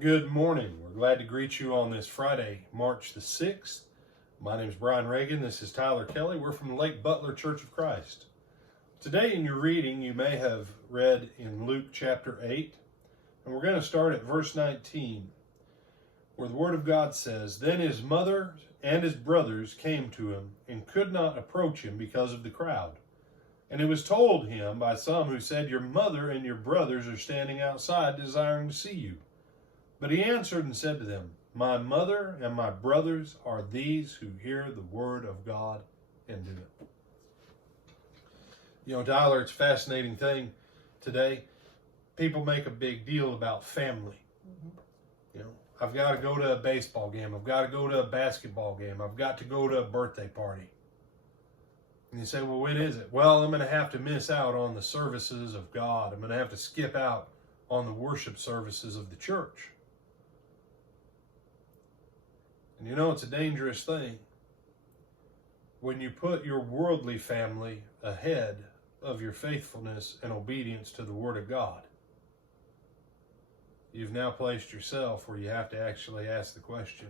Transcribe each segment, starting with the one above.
Good morning. We're glad to greet you on this Friday, March the 6th. My name is Brian Reagan. This is Tyler Kelly. We're from the Lake Butler Church of Christ. Today in your reading, you may have read in Luke chapter 8, and we're going to start at verse 19, where the Word of God says, "Then his mother and his brothers came to him and could not approach him because of the crowd. And it was told him by some who said, 'Your mother and your brothers are standing outside desiring to see you.' But he answered and said to them, 'My mother and my brothers are these who hear the word of God and do it.'" You know, Tyler, it's a fascinating thing today. People make a big deal about family. You know, I've got to go to a baseball game. I've got to go to a basketball game. I've got to go to a birthday party. And you say, well, when is it? Well, I'm going to have to miss out on the services of God. I'm going to have to skip out on the worship services of the church. And you know, it's a dangerous thing when you put your worldly family ahead of your faithfulness and obedience to the Word of God. You've now placed yourself where you have to actually ask the question,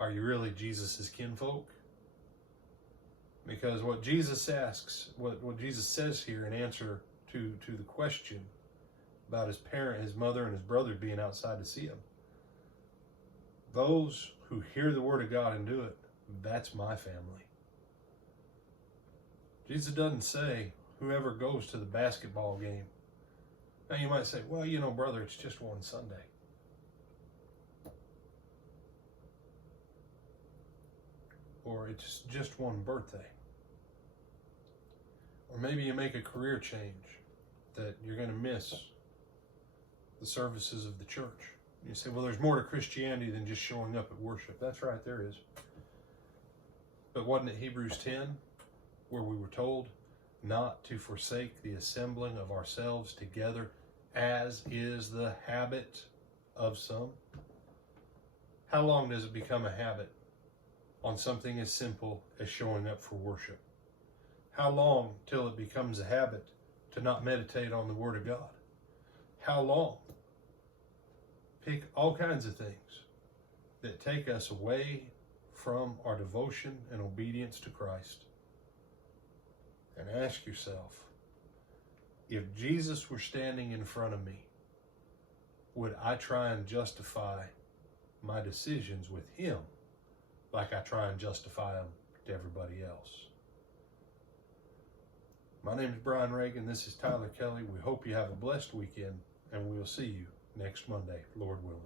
are you really Jesus' kinfolk? Because what Jesus asks, what Jesus says here in answer to the question about his parent, his mother, and his brother being outside to see him, those who hear the word of God and do it, that's my family. Jesus doesn't say whoever goes to the basketball game. Now you might say, well, you know, brother, it's just one Sunday. Or it's just one birthday. Or maybe you make a career change that you're going to miss the services of the church. You say, well, there's more to Christianity than just showing up at worship. That's right, there is. But wasn't it Hebrews 10 where we were told not to forsake the assembling of ourselves together, as is the habit of some? How long does it become a habit on something as simple as showing up for worship? How long till it becomes a habit to not meditate on the Word of God? How long? Pick all kinds of things that take us away from our devotion and obedience to Christ. And ask yourself, if Jesus were standing in front of me, would I try and justify my decisions with him like I try and justify them to everybody else? My name is Brian Reagan. This is Tyler Kelly. We hope you have a blessed weekend, and we'll see you next Monday, Lord willing.